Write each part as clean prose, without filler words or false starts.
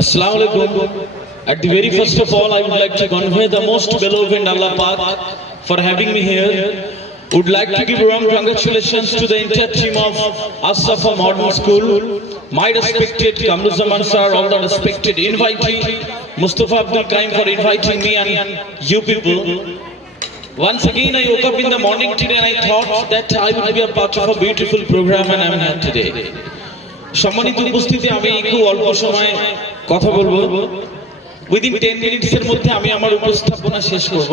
Assalamu alaikum. At the very first of all, I would like to convey the most beloved Allah Pak for having me here. Would like to give warm congratulations to the entire team of As-Safa Modern School, my respected Kamruzaman sir, all the respected invitee, Mustafa Abdul Kaim for inviting me and you people. Once again, I woke up in the morning today and I thought that I would be a part of a beautiful program and I am here today. সম্মানিত উপস্থিতি, আমি খুব অল্প সময় কথা বলবো। Within 10 মিনিটসের মধ্যে আমি আমার উপস্থাপনা শেষ করব।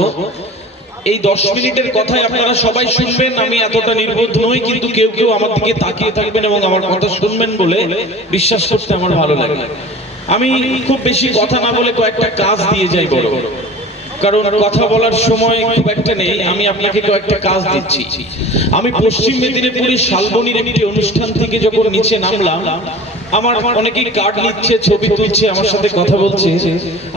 এই 10 মিনিটের কথাই আপনারা সবাই শুনবেন। আমি এতটা নির্বোধ নই, কিন্তু কেউ কেউ আমার দিকে তাকিয়ে থাকবেন এবং আমার কথা শুনবেন বলে বিশ্বাস করতে আমার ভালো লাগে। আমি খুব বেশি কথা না বলে কয়েকটা কাজ দিয়ে যাই বড়, কারণ কথা বলার সময় খুব একটা নেই। আমি আপনাকে কয়েকটা কাজ দিচ্ছি। আমি পশ্চিম মেদিনীপুরের শালবনির একটি অনুষ্ঠান থেকে যখন নিচে নামলাম, আমার অনেকেই কার্ড নিচ্ছে, ছবি তুলছে, আমার সাথে কথা বলছে।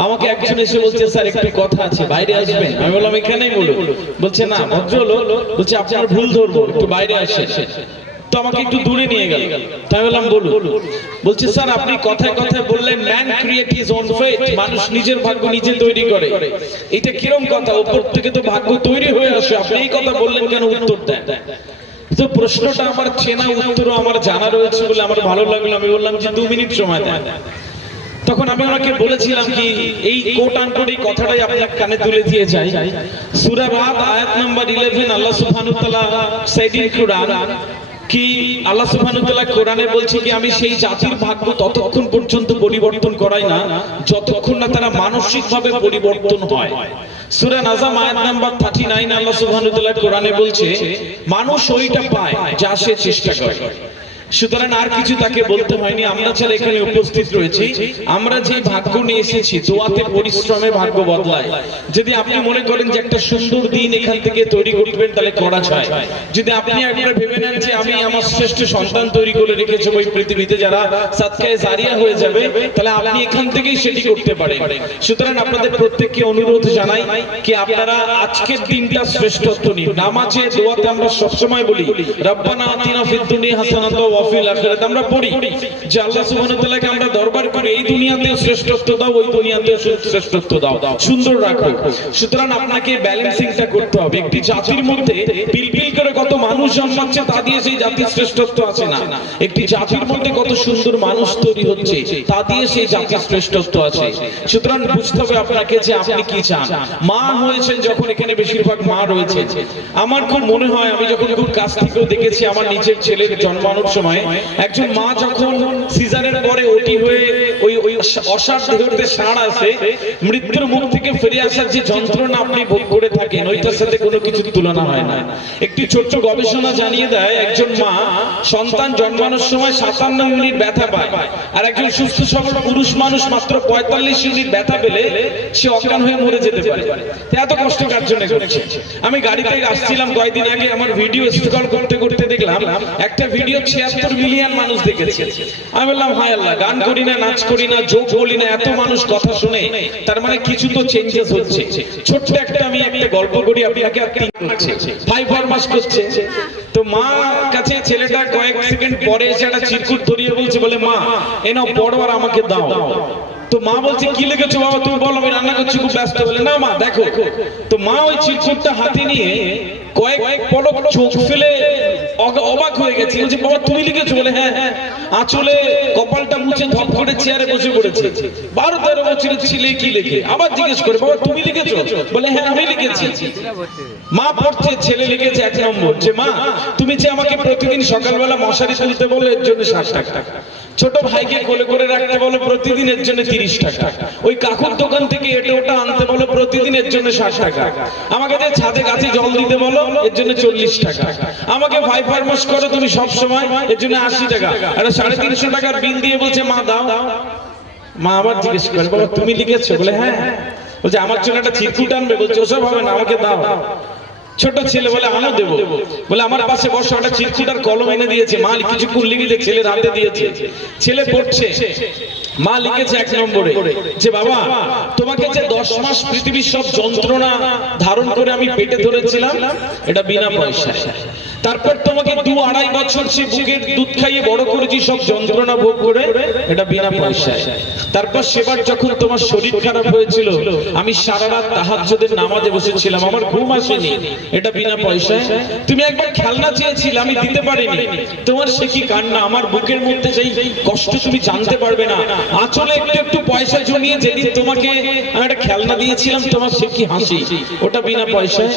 আমাকে একজন এসে বলছে, স্যার একটু কথা আছে, বাইরে আসবেন? আমি বললাম এখানেই বলুন। বলছে না, ভদ্রলোক, বলছে আপনার ভুল ধরবো, একটু বাইরে আসেন। তো আমাকে একটু দূরে নিয়ে গেল। তাই বললাম বলুন। বলছে স্যার আপনি কথায় কথায় বললেন man create his own fate, মানুষ নিজের ভাগ্য নিজে তৈরি করে। এটা কিরকম কথা? উপর থেকে তো ভাগ্য তৈরি হয়ে আসে, আপনি এই কথা বললেন কেন? উত্তর দেন। তো প্রশ্নটা আমার চেনা, উত্তরও আমার জানা রয়েছে বলে আমার ভালো লাগলো। আমি বললাম যে 2 মিনিট সময় দেন। তখন আমি ওনাকে বলেছিলাম কি, এই কোট আনকোট এই কথাটাই আপনার কানে তুলে দিয়ে যাই। সূরা রাদ আয়াত নাম্বার 11, আল্লাহ সুবহানাহু ওয়া তাআলা said in Quran কি, আল্লাহ সুবহানাহু ওয়া তাআলা কোরআনে বলছে কি, আমি সেই জাতির ভাগ্য ততক্ষণ পর্যন্ত পরিবর্তন করাই না যতক্ষণ না তারা মানসিকভাবে পরিবর্তন হয়। সূরা নাজম আয়াত নাম্বার 39 আল্লাহ সুবহানাহু ওয়া তাআলা কোরআনে বলছে মানুষ ওইটা পায় যা সে চেষ্টা করে। সুতরাং আর কিছু তাকে বলতে হয়নি। আমরা যারা এখানে উপস্থিত রয়েছি, আমরা যে ভাগ্য নিয়ে এসেছি, দোয়াতে পরিশ্রমে ভাগ্য বদলায়। যদি আপনি মনে করেন যে একটা সুন্দর দিন এখান থেকে তৈরি করবেন, তাহলে করা যায়। যদি আপনি একবার ভেবে নেন যে আমি আমার শ্রেষ্ঠ সন্তান তৈরি করে রেখেছি ওই পৃথিবীতে যারা সাদকায়ে জারিয়া হয়ে যাবে, তাহলে আপনি এখান থেকেই সেটি করতে পারেন। সুতরাং আপনাদের প্রত্যেককে অনুরোধ জানাই কি, আপনারা আজকের দিনটা শ্রেষ্ঠত্ব নিন। নামাজে দোয়াতে আমরা সবসময় বলি রব্বানা আতিনা ফিদ দুনিয়া হাসানাতাও ওয়া ফিল আখিরাতি, আমরা পড়ি যে আল্লাহ সুবহানাহু ওয়া তাআলাকে আমরা দরবার করি, এই দুনিয়াতেও শ্রেষ্ঠত্ব দাও, ওই দুনিয়াতেও শ্রেষ্ঠত্ব দাও, সুন্দর রাখো। সুতরাং আপনাকে ব্যালেন্সিংটা করতে হবে। একটি জাতির মধ্যে পিলপিল করে কত মানুষ জন্মাচ্ছে, তা দিয়ে সেই জাতির শ্রেষ্ঠত্ব আছে না। একটি জাতির মধ্যে কত সুন্দর মানুষ তৈরি হচ্ছে, তা দিয়ে সেই জাতির শ্রেষ্ঠত্ব আছে। সুতরাং বুঝতে হবে আপনাকে যে আপনি কি চান। মা হয়েছেন যখন, এখানে বেশিরভাগ মা রয়েছে। আমার খুব মনে হয়, আমি যখন খুব কাছ থেকেও দেখেছি, আমার নিজের ছেলের জন্মানোর সময় একজন মা যখন সিজারের পরে ওটি হয়ে ওই অসার দেহতে ষাঁড় আসে, মৃত্যুর মুখ থেকে ফিরে আসার যে যন্ত্রণা আপনি ভোগ করে থাকেন, ওইটার সাথে কোনো কিছু তুলনা হয় না। একটি ছোট্ট গবেষণা জানিয়ে দেয়, একজন মা সন্তান জন্মানোর সময় 57 ইউনিট ব্যথা পায়, আর একজন সুস্থ সবল পুরুষ মানুষ মাত্র 45 ইউনিট ব্যথা পেলে সে অজ্ঞান হয়ে মরে যেতে পারে। এত কষ্ট কার জন্য করছে? আমি গাড়িতে আসছিলাম কয়েকদিন আগে, আমার ভিডিও স্ক্রল করতে করতে দেখলাম একটা ভিডিও 76 মিলিয়ন মানুষ দেখেছে। আমি বললাম হায় আল্লাহ, গান করি না, নাচ করি না, যোগ বলি না, এত মানুষ কথা শুনে, তার মানে কিছু তো চেঞ্জেস হচ্ছে। ছোট্ট একটা আমি একটা গল্প করি আপনাকে। আপনি করছে 5 মাস করছে, তো মা কাছে ছেলেটা কয়েক সেকেন্ড পরে এসে একটা চিরকুট ধরিয়ে বলছে, বলে মা এ নাও পড়ো আর আমাকে দাও। তো মা বলছে কি লিখেছো বাবা, তুমি বলো, আমি রান্না করছি, খুব ব্যস্ত। বলে না মা দেখো। তো মা ওই চিরকুটটা হাতে নিয়ে কয়েক পলক চোখ ফেলে অবাক হয়ে গেছে। বলছে বাবা তুমি লিখেছো? বলে হ্যাঁ। আঁচলে কপালটা মুছে ধপ করে চেয়ারে বসে পড়েছে। 12-13 বছরের ছেলে কি লেখে? আবার জিজ্ঞেস করে বাবা তুমি লিখেছো? বলে হ্যাঁ আমি লিখেছি। মা পড়ছে, ছেলে লিখেছে 1 নম্বর, যে মা তুমি যে আমাকে প্রতিদিন সকালবেলা মশারি তুলতে বলো, এর জন্য 60 টাকা। ছোট ভাইকে কোলে করে রাখতে বলো, প্রতিদিন এর জন্য 30 টাকা। ওই কাকুর দোকান থেকে এটা ওটা আনতে বলো, প্রতিদিন এর জন্য 60 টাকা। আমাকে যে ছাদে গাছে জল দিতে বলো, এর জন্য 40 টাকা। আমাকে ভাই ফরমাস করো তুমি সব সময়, এর জন্য 80 টাকা। আর 350 টাকার বিল দিয়ে বলছে মা দাও। মা আবার জিজ্ঞেস করে বাবা তুমি লিখেছো? বলে হ্যাঁ। বলছে আমার জন্য একটা চিরকুট আনবে? বলছে ওসব হবে না, আমাকে দাও। ছোট ছেলে বলে আনো দেবো। বলে আমার পাশে বসে একটা চিরকুট আর কলম এনে দিয়েছে। মা কিছুক্ষণ লিখে ছেলের হাতে দিয়েছে। ছেলে পড়ছে, মা লিখেছে 1 নম্বরে যে বাবা তোমাকে যে 10 মাস পৃথিবীর সব যন্ত্রণা ধারণ করে আমি পেটে ধরেছিলাম, এটা বিনা পয়সায়। তারপর তোমাকে 2-2.5 বছর সে বুকের দুধ খাইয়ে বড় করেছি, সব যন্ত্রণা ভোগ করে, এটা বিনা পয়সায়। তারপর সেবার যখন তোমার শরীর খারাপ হয়েছিল, আমি সারা রাত তাহাজ্জুদের নামাজে বসেছিলাম, আমার ঘুম আসেনি, এটা বিনা পয়সায়। তুমি একবার খেলনা চেয়েছিলে, আমি দিতে পারিনি, তোমার সে কি কান্না, আমার বুকের মধ্যে সেই কষ্ট তুমি জানতে পারবে না। আঁচলে একটু একটু পয়সা জমিয়ে যেদিন তোমাকে আমি একটা খেলনা দিয়েছিলাম, তোমার সে কি হাসি, ওটা বিনা পয়সায়।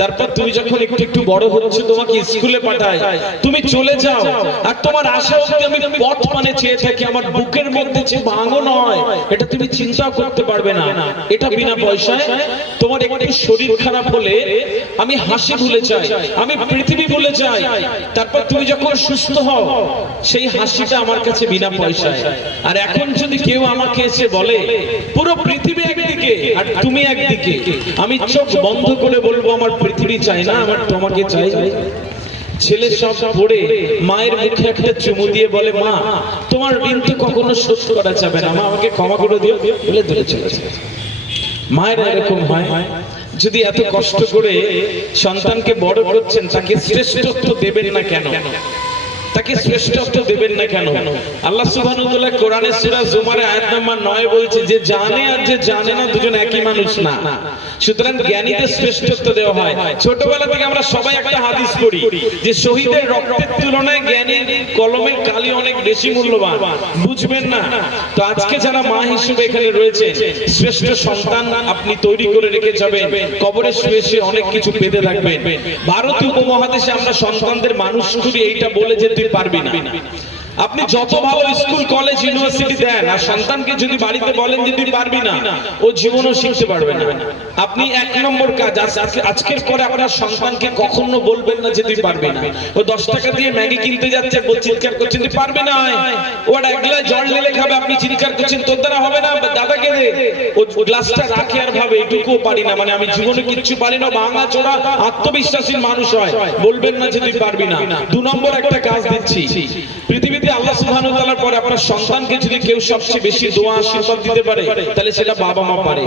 তারপর তুমি যখন একটু একটু বড় হচ্ছে, তোমাকে স্কুলে পাঠায়, তুমি চলে যাও, আর তোমার আশা অবধি আমি পথ মানে চেয়ে থাকি, আমার বুকের মধ্যে যে ভাঙো নয়, এটা তুমি চিন্তা করতে পারবে না, এটা বিনা পয়সায়। তোমার একটু শরীর খারাপ হলে আমি হাসি ভুলে যাই, আমি পৃথিবী ভুলে যাই। তারপর তুমি যখন সুস্থ হও, সেই হাসিটা আমার কাছে বিনা পয়সায়। আর এখন যদি কেউ আমাকে এসে বলে পুরো পৃথিবী একদিকে আর তুমি একদিকে, আমি চোখ বন্ধ করে বলবো আমার পৃথিবী চাই না, আমার তোমাকে চাই। ছেলে সব পড়ে মায়ের মুখে একটা চুমু দিয়ে বলে, মা তোমার ঋণ তো কখনো শোধ করা যাবে না, মা আমাকে ক্ষমা করে দিও, বলে দূরে চলে যায়। মায়েরা এরকম হয়, যদি এত কষ্ট করে সন্তানকে বড় করছেন, তাকে শ্রেষ্ঠত্ব দেবেন না কেন? তাকে শ্রেষ্ঠত্ব দেবেন না কেন? আল্লাহ সুবহানাহু ওয়া তাআলা কোরআনের সূরা জুমারে আয়াত নাম্বার 9 বলছে যে জানে আর যে জানে না দুজন একই মানুষ না, সুতরাং জ্ঞানীদের শ্রেষ্ঠত্ব দেওয়া হয়। ছোটবেলা থেকে আমরা সবাই একটা হাদিস পড়ি যে শহীদের রক্তের তুলনায় জ্ঞানীর কলমের কালি অনেক বেশি মূল্যবান, বুঝবেন না? তো আজকে যারা মা হিসেবে এখানে রয়েছে, শ্রেষ্ঠ সন্তান আপনি তৈরি করে রেখে যাবেন, কবরে শুয়ে শুয়ে অনেক কিছু পেতে থাকবেন। ভারতীয় উপমহাদেশে আমরা সন্তানদের মানুষ করি এইটা বলে যে তুই পারবি না। আপনি যত ভালো স্কুল কলেজ ইউনিভার্সিটি দেন, আর সন্তানকে যদি বাড়িতে বলেন যে তুই পারবি না, ও জীবনও শিখতে পারবে না। আপনি 1 নম্বর কাজ, আজকের পরে আপনার সন্তানকে কখনো বলবেন না যে তুই পারবি না। ও 10 টাকা দিয়ে ম্যাগি কিনতে যাচ্ছে, বলছে চিৎকার করছেন তুই পারবি না, ও এক গ্লাস জল ঢেলে খাবে, আপনি চিৎকার করছেন তোর দ্বারা হবে না, দাদাকে দে। ও গ্লাসটা রাখে আর ভাবে এটুকুও পারি না, মানে আমি জীবনে কিচ্ছু পারি না, ভাঙা চোরা আত্মবিশ্বাসী মানুষ হয়। বলবেন না যে তুই পারবি না। 2 নম্বর একটা কাজ দিচ্ছি, পৃথিবীতে আল্লাহ সুবহানাহু ওয়া তাআলার পরে আপনার সন্তানকে যদি কেউ সবচেয়ে বেশি দোয়া আশীর্বাদ দিতে পারে, তাহলে সেটা বাবা মা পারে।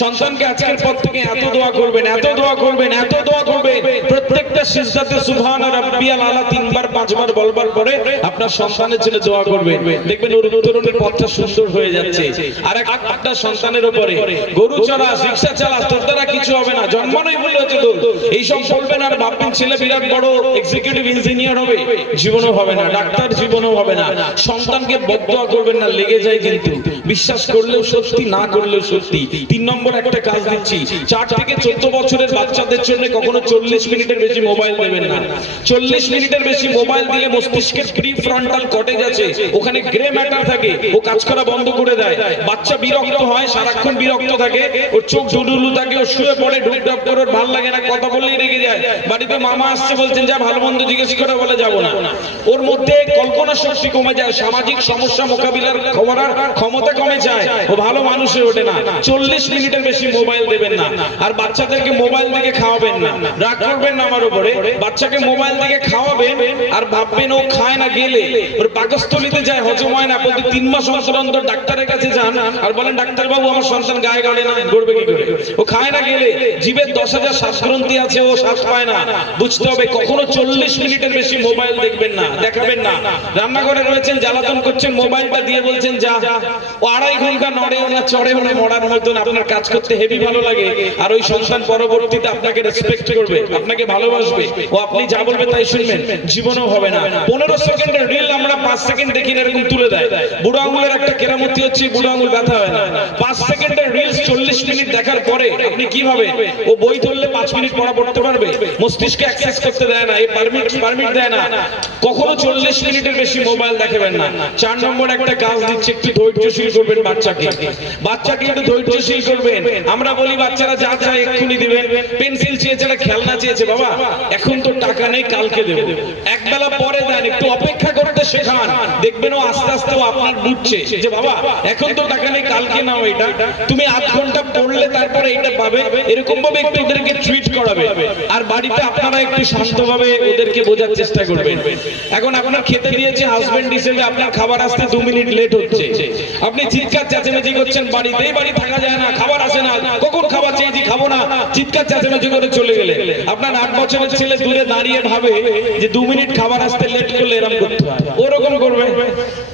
সন্তানকে আজকের পর থেকে এত দোয়া করবেন, এত দোয়া করবেন, এত দোয়া করবেন, প্রত্যেকটা সিজদাতে সুবহান রাব্বিয়াল আলা 3 বার 5 বার বলবার পরে আপনার সন্তানের জন্য দোয়া করবেন, দেখবেন ওর উত্তরণের পথটা সুন্দর হয়ে যাচ্ছে। আর একটা সন্তানের উপরে গরু চড়া, রিকশা চালা, তোর দ্বারা কিছু হবে না, জন্ম নেই বলে হচ্ছে তোর, এইসব বলবেন আর ভাববেন ছেলে বিরাট বড় এক্সিকিউটিভ ইঞ্জিনিয়ার হবে, জীবনও হবে না, ডাক্তার জীবনও হবে না। সন্তানকে বদদোয়া করবেন না, লেগে যায় কিন্তু, বিশ্বাস করলেও সত্যি, না করলেও সত্যি। 3 নম্বর একটা কাজ দিচ্ছি, 4 থেকে 14 বছরের বাচ্চাদের জন্য কখনো 40 মিনিটের বেশি মোবাইল দেবেন না। 40 মিনিটের বেশি মোবাইল দিলে মস্তিষ্কের প্রিফ্রন্টাল কর্টেক্স আছে, ওখানে গ্রে ম্যাটার থাকে, ও কাজ করা বন্ধ করে দেয়। বাচ্চা বিরক্ত হয়, সারাক্ষণ বিরক্ত থাকে, ওর চোখ ডুডুলু থাকে, ও শুয়ে পড়ে, ঢুকঢাক করে, ওর ভালো লাগে না, কথা বললেই রেগে যায়। বাড়িতে মামা আসছে বলছেন যা ভালো মন্দ জিজ্ঞেস করে, বলে যাবো না। ওর মধ্যে কল্পনা শক্তি কমে যায়, সামাজিক সমস্যা মোকাবিলার ক্ষমতা কমে যায়, ও ভালো মানুষ হয়ে ওঠে না। 40 মিনিটের বেশি মোবাইল দেবেন না। আর বাচ্চাদেরকে মোবাইল দেখে খাওয়াবেন না, রাগ করবেন না আমার উপরে। বাচ্চাকে মোবাইল দেখে খাওয়াবেন আর ভাববেন ও খায় না, গেলে ওর পাকস্থলিতে যায়, হজম হয় না, প্রতি 3 মাস অন্তর অন্তর ডাক্তারের কাছে যান আর বলেন ডাক্তার বাবু আমার সন্তান গায়ে গড়ে না, গড়বে কি করে? ও খায় না, গেলে জিভের 10,000 শ্বাসগ্রন্থি আছে, ও শ্বাস পায় না। বুঝতে হবে, কখনো 40 মিনিটের বেশি মোবাইল দেখবেন না, দেখাবেন না। রান্নাঘরে রয়েছেন, জ্বালাতন করছেন, মোবাইলটা দিয়ে বলছেন যা, ও 2.5 ঘন্টা নড়েও না, চড়েও না, মরার মতন আপনার কাজ করতে হেভি ভালো লাগে। আর ওই সন্তান পরবর্তীতে আপনাকে রেসপেক্ট করবে, আপনাকে ভালোবাসবে, ও আপনি যা বলবে তাই শুনবেন, জীবনও হবে না। 15 সেকেন্ডের রিল আমরা 5 সেকেন্ড দেখি না, এরকম তুলে দেয়। বুড়ো আঙুলের একটা কেরামতি হচ্ছে, বুড়ো আঙুল ব্যথা হয় না। 5 সেকেন্ডের রিলস 40 মিনিট দেখার পরে আপনি কি ভাবে, ও বই ধরলে 5 মিনিট পড়া পড়তে পারবে? মস্তিষ্কে অ্যাক্সেস করতে দেয় না, এই পারমিট দেয় না। কখনো 40 মিনিটের বেশি মোবাইল দেখাবেন না। 4 নম্বর একটা কাজ দিচ্ছে, একটু ধৈর্যশীল করবেন বাচ্চাকে, একটু ধৈর্যশীল করবেন। আমরা বলি বাচ্চারা যা চায় এক্ষুনি দিবেন, পেন্সিল চেয়েছে, খেলনা চেয়েছে, বাবা এখন তো টাকা নেই, কালকে দেব, একবেলা পরে দেন, একটু অপেক্ষা করতে শেখান, দেখবেন ও আস্তে আস্তে ও আপনার বুঝছে যে বাবা এখন তো টাকা নেই, কালকে নাও এটা, তুমি 8 ঘন্টা পড়লে তারপরে এটা পাবে। এরকম ভাবে একটু ওদেরকে ট্রিট করাবে। আর বাড়িতে আপনারা একটু শান্তভাবে ওদেরকে বোঝার চেষ্টা করবেন। এখন আপনার খেতে দিয়েছে হাজবেন্ড হিসেবে, আপনার খাবার আসতে 2 মিনিট লেট হচ্ছে, আপনি চিৎকার চেঁচামেচি করছেন, বাড়িতেই বাড়ি থাকা যায় না, খাবার আসে না, কখন খাবার চেয়েছি খাবো না, চিৎকার চিৎকার চেঁচামেচি করে চলে গেলে আপনার 8 বছরের ছেলে দূরে দাঁড়িয়ে ভাবে যে 2 মিনিট খাবার আসতে লেট করলে এরকম করতে হয়, ওরকম করবে।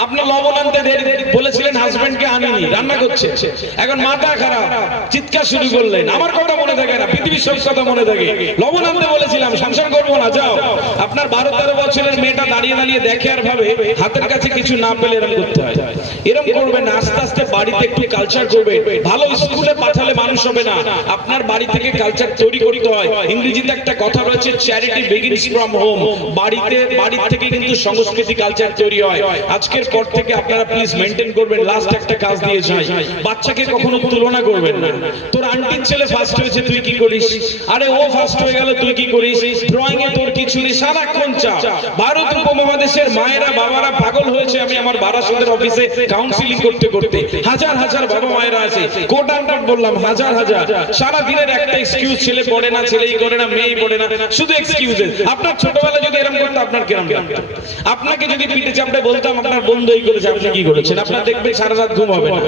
আপনি লবণ আনতে দেরি বলেছিলেন, হাজবেন্ডকে আনিনি, রান্না করছে, এখন মাথা খারাপ, চিৎকার শুরু করলেন। আমার কথা মনে থাকে না, পৃথিবীর সব কথা মনে থাকে। লবণ আনতে বলেছিলাম, সংসার করবো না, যাও। আপনার 12-13 বছরের মেয়েটা দাঁড়িয়ে দাঁড়িয়ে দেখে আর ভাবে হাতের কাছে কিছু না পেলে এরকম করতে হয়। এরকম করবেন না, আস্তে আস্তে বাড়িতে একটু কালচার করবে। ভালো স্কুলে পাঠালে মানুষ হবে না, আপনার বাড়ি থেকে কালচার তৈরি করতে হয়। ইংরেজিতে একটা কথা রয়েছে, চ্যারিটি বিগিনস ফ্রম হোম। বাড়ি থেকে কিন্তু সংস্কৃতি কালচার তৈরি হয়। আজকের পর থেকে আপনারা প্লিজ মেইনটেইন করবেন। লাস্ট একটা কাজ দিয়ে যাই, বাচ্চাকে কখনো তুলনা করবেন না। তোর আন্টির ছেলে ফার্স্ট হয়েছে, তুই কি করিস? আরে ও ফার্স্ট হয়ে গেল, তুই কি করিস? ড্রয়িং এ তোর কিছু নেই, সারাক্ষণ চাপ। ভারত উপমহাদেশের মায়েরা বাবারা পাগল হয়েছে। আমি আমার বারাসতের অফিসে কাউন্সিলিং করতে করতে হাজার হাজার বাবা মায়েরা আছে, কোট আনকোট বললাম, হাজার হাজার। সারা দিনের একটা এক্সকিউজ, ছেলে পড়ে না, ছেলেই করে না, মেয়েই পড়ে না, শুধু এক্সকিউজেস। আপনার ছোটবেলায় যদি এরকম করতো, আপনার কেমন লাগতো? আপনাকে যদি পিঠে চাপড়ে বলতাম আপনার বন্ধু এই করেছে, আপনি কি করেছেন? আপনার দেখবেন সারা রাত ঘুম হবে না।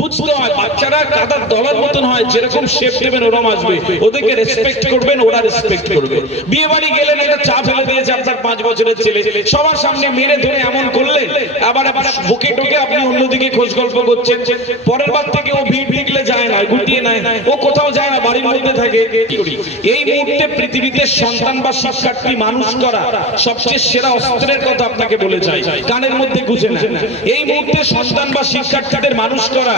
বুঝতে হয়, বাচ্চারা কাদার দলার মতন হয়, যেরকম শেপ দেবেন ওরকম আসবে। ওদেরকে রেসপেক্ট করবেন, ওরা রেসপেক্ট করবে। বিয়ে বাড়ি গেলেন, একটা চা ফেলে দিয়েছে আপনার 5 বছরের ছেলে, সবার সামনে মেরে ধরে এমন করলে, আবার বুকে টোকে আপনি অন্যদিকে খোঁজ গল্প করছেন। পরের বার থেকে ও ভিড় ভিড়লে যায় না, গুটিয়ে নেয়, ও কোথাও যায় না, বাড়ির মধ্যে থাকে। এই মুহূর্তে পৃথিবীতে সন্তান বা শিক্ষার্থী মানুষ করা সবচেয়ে সেরা অস্ত্রের কথা আপনাকে বলে যাই, কানের মধ্যে গুজে না। এই মুহূর্তে সন্তান বা শিক্ষার্থীদের মানুষ করা,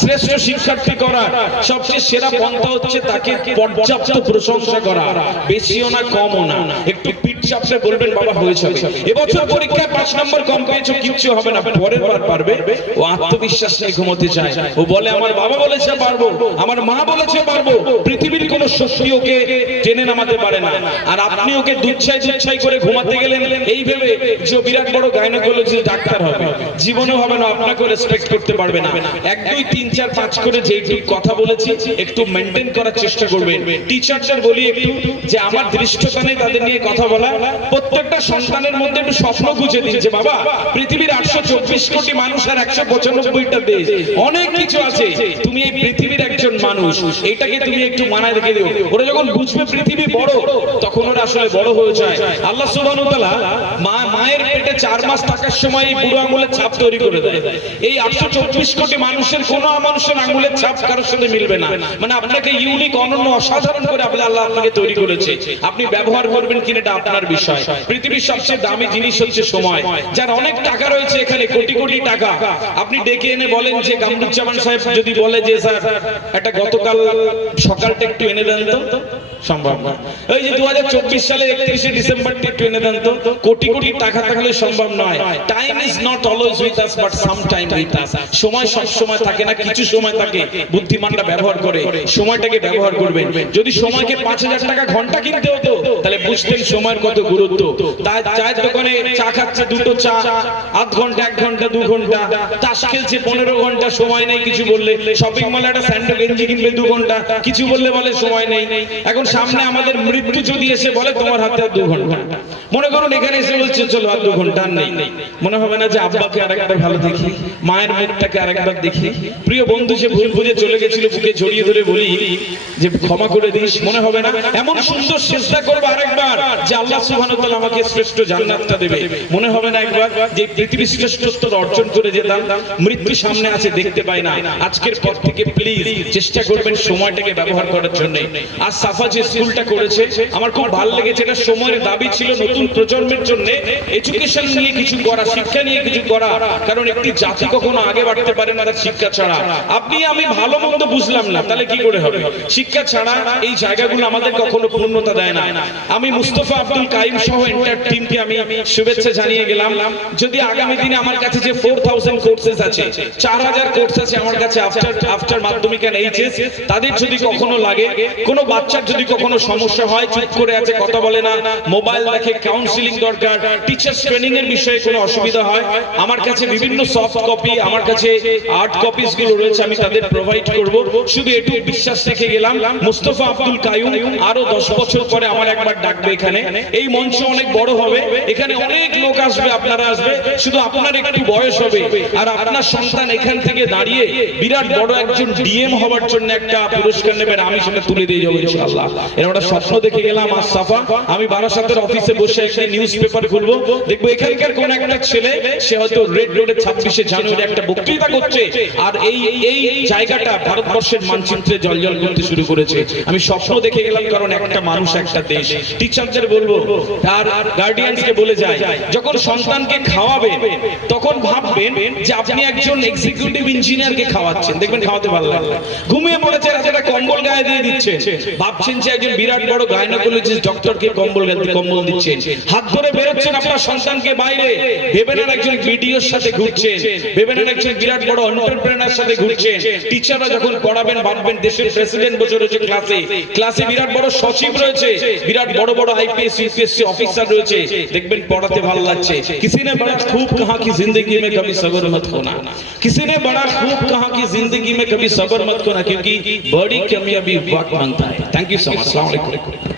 শ্রেষ্ঠ শিক্ষার্থী করা সবচেয়ে সেরা পন্থা হচ্ছে তাকে পর্যাপ্ত প্রশংসা করা, বেশিও না কমও না। একটু পিঠ চাপড়ে বলবেন বাবা হয়েছে, এবছর পরীক্ষায় 5 নম্বর কম পেয়েছো, কিচ্ছু হবে না, পরের বার পারবে। ও আত্মবিশ্বাস নিয়ে ঘুমোতে চায়, ও বলে আমার বাবা বলেছে পারবো, আমার মা বলেছে পারবো, পৃথিবীর কোনো শক্তি ওকে টেনে নামাতে পারে না। আর আপনি ওকে দুচ্ছাই করে ঘুমাতে গেলেন এই ভেবে যে বিরাট বড় গাইনোকোলজিস্ট ডাক্তার হবে, জীবনেও হবে না, আপনাকেও রেসপেক্ট করতে পারবে না। 1 2 3 4 5 করে যেই কথা বলেছি একটু মেইনটেইন করার চেষ্টা করবেন। টিচারদের বলি একটু যে আমার দৃষ্টতা নেই তাদের নিয়ে কথা বলা। প্রত্যেকটা সন্তানের মধ্যে একটু স্বপ্ন গুঁজে দিন যে বাবা পৃথিবীর 824 কোটি মানুষ আর 195টা দেশ, অনেক কিছু আছে, তুমি এই পৃথিবীর একজন মানুষ, এইটাকে তুমি একটু মানায় রেখে দিও। ওরা যখন বুঝবে পৃথিবী বড়, তখন ওরা আসলে বড় হয়ে যায়। আল্লাহ সুবহানাহু ওয়া তাআলা মায়ের পেটে 4 মাস থাকার সময় এই বুড়ো আঙুলের ছাপ তৈরি করে দেয়। এই 824 কোটি মানুষের কোনো মানুষের আঙুলের ছাপ কারোর সাথে মিলবে না। মানে আপনাকে ইউনিক, অনন্য, অসাধারণ করে আল্লাহ আপনাকে তৈরি করেছে। আপনি ব্যবহার করবেন কিনা এটা আপনার বিষয়। পৃথিবীর সবচেয়ে দামি জিনিস হচ্ছে সময়। যার অনেক টাকা রয়েছে এখানে, কোটি কোটি টাকা, আপনি ডেকে এনে বলেন যে কামরুজ্জামান সাহেব যদি বলে যে স্যার একটা গতকাল সকালটা একটু এনে দেন তো, সম্ভব না। ওই যে 2024 সালে 31শে ডিসেম্বর একটু এনে দেন তো, কোটি কোটি টাকা থাকলে সম্ভব নয়। Time is not always with us but some time with us. সময় সব সময় থাকে না, কিছু সময় থাকে। বুদ্ধিমানরা ব্যবহার করে, সময়টাকে ব্যবহার করবেন। যদি সময়কে 5000 টাকা ঘন্টা কিনতে হতো তাহলে বুঝতেন সময়ের কত গুরুত্ব। চায়ের দোকানে চা খাচ্ছে, দুটো চা, আধ ঘন্টা, 1 ঘন্টা, 2 ঘন্টা, তাস খেলছে 15 ঘন্টা, সময় নেই কিছু বললে। শপিং মলে একটা স্যান্ডো গেঞ্জি কিনবে 2 ঘন্টা, কিছু বললে বলে সময় নেই। এখন সামনে আমাদের মৃত্যু যদি এসে বলে তোমার হাতে আর 2 ঘন্টা, মনে করুন এখানে এসে বলছে চলো আর 2 ঘন্টা নেই, মনে হবে না যে আব্বাকে আরেকবার ভালো দেখি, মায়ের মুখটাকে আরেকবার দেখি, প্রিয় বন্ধু যে ভুল বুঝে চলে গেছিল বুকে জড়িয়ে ধরে বলি যে ক্ষমা করে দিস, মনে হবে না? এমন সুন্দর চেষ্টা করবো আরেকবার যে আল্লাহ সুবহানাহু ওয়া তাআলা আমাকে শ্রেষ্ঠ জান্নাতটা দেবে, মনে হবে না একবার যে পৃথিবীর শ্রেষ্ঠত্ব অর্জন করে যেতাম, মৃত্যু সামনে আছে দেখতে পাই না। আজকের পর থেকে প্লিজ চেষ্টা করবেন সময়টাকে ব্যবহার করার জন্য। আর সাফা যে স্কুলটা করেছে আমার খুব ভালো লেগেছে, এটা সময়ের দাবি ছিল নতুন প্রজন্মের জন্য এডুকেশন নিয়ে কিছু করা, শিক্ষা নিয়ে কিছু করা। কারণ একটি জাতি কখনো আগে বাড়তে পারে না তার শিক্ষা ছাড়া। আপনি আমি ভালো মন্দ বুঝলাম না, তাহলে কি করে হবে? শিক্ষা ছাড়া এই জায়গাগুলো আমাদের কখনো পূর্ণতা দেয় না। আমি মুস্তাফা আব্দুল কাইম সহ এন্টার টিমকে আমি শুভেচ্ছা জানিয়ে গেলাম। যদি আগামী দিনে আমার কাছে যে 4000 কোর্সেস আছে, 4000 কোর্স আছে আমার কাছে আফটার মাধ্যমিক এন্ড এইচএস, তাদের যদি কখনো লাগে, কোনো বাচ্চার যদি কখনো সমস্যা হয়, চুপ করে আছে, কথা বলে না, মোবাইল দেখে, কাউন্সিলিং দরকার, টিচার টিচার্স ট্রেনিং এর বিষয়ে কোনো অসুবিধা হয়, আমার কাছে বিভিন্ন সফট কপি, আমার কাছে হার্ড কপিস গুলো রয়েছে, আমি তাদের প্রোভাইড করব। শুধু একটু বিশ্বাস রেখে গেলাম, মুস্তাফা আব্দুল কাইয়ুম আরো 10 বছর পরে আমার একবার ডাকবে এখানে। এই মঞ্চ অনেক বড় হবে, এখানে অনেক লোক আসবে, আপনারা আসবে, শুধু আপনার একটু বয়স হবে আর আপনার সন্তান এখান থেকে দাঁড়িয়ে বিরাট বড় একজন ডিএম হওয়ার জন্য একটা পুরস্কার নেবেন, আমি সেটা তুলে দিয়ে যাবো ইনশাআল্লাহ। এর একটা স্বপ্ন দেখে গেলাম আজ সাফা, আমি বারাসাতের অফিসে বসে একটা নিউজ পেপার খুলবো, দেখবো এখানকার কোন একটা ছেলে সে হয়তো রেড রোডে 26শে জানুয়ারি একটা বক্তৃতা করছে, আর এই জায়গাটা ভারতবর্ষের মানচিত্রে জলজল করতে শুরু করেছে। আমি স্বপ্ন দেখে গেলাম, কারণ একটা মানুষ একটা দেশ। টিচারদের বলবো, তার গার্ডিয়ানসকে বলে যায়, যখন সন্তানকে খাওয়াবেন তখন ভাববেন যে আপনি একজন এক্সিকিউটিভ ইঞ্জিনিয়ারকে খাওয়াচ্ছেন, দেখবেন খাওয়াতে ভালো লাগবে। ঘুমিয়ে পড়েছে রাজাটা কম্বল গায়ে দিয়ে দিচ্ছেন, ভাবছেন যে একজন বিরাট বড় গাইনোকোলজিস্ট ডক্টরকে কম্বল দিচ্ছেন। হাত ধরে বেরোচ্ছেন আপনার সন্তানকে বাইরে, ভেবেন আর একজন ভিডিওর সাথে ঘুরছেন, ভেবেন আর একজন বিরাট বড় এন্টারপ্রেনার সাথে ঘুরছেন। টিচাররা যখন পড়াবেন ভাববেন দেশের প্রেসিডেন্ট বসে রয়েছে ক্লাসে বিরাট বড় সচিব রয়েছে, বিরাট বড় বড় আইপিএস ইউপিএসসি অফিসার রয়েছে, দেখবেন পড়াতে ভালো লাগছে। किसी ने बड़ा खूब कहा कि जिंदगी में कभी सब्र मत खोना, किसी ने बड़ा खूब कहा कि जिंदगी में कभी सब्र मत खोना, क्योंकि बड़ी कामयाबी वक्त मांगता है। थैंक यू सो मच, अस्सलाम वालेकुम।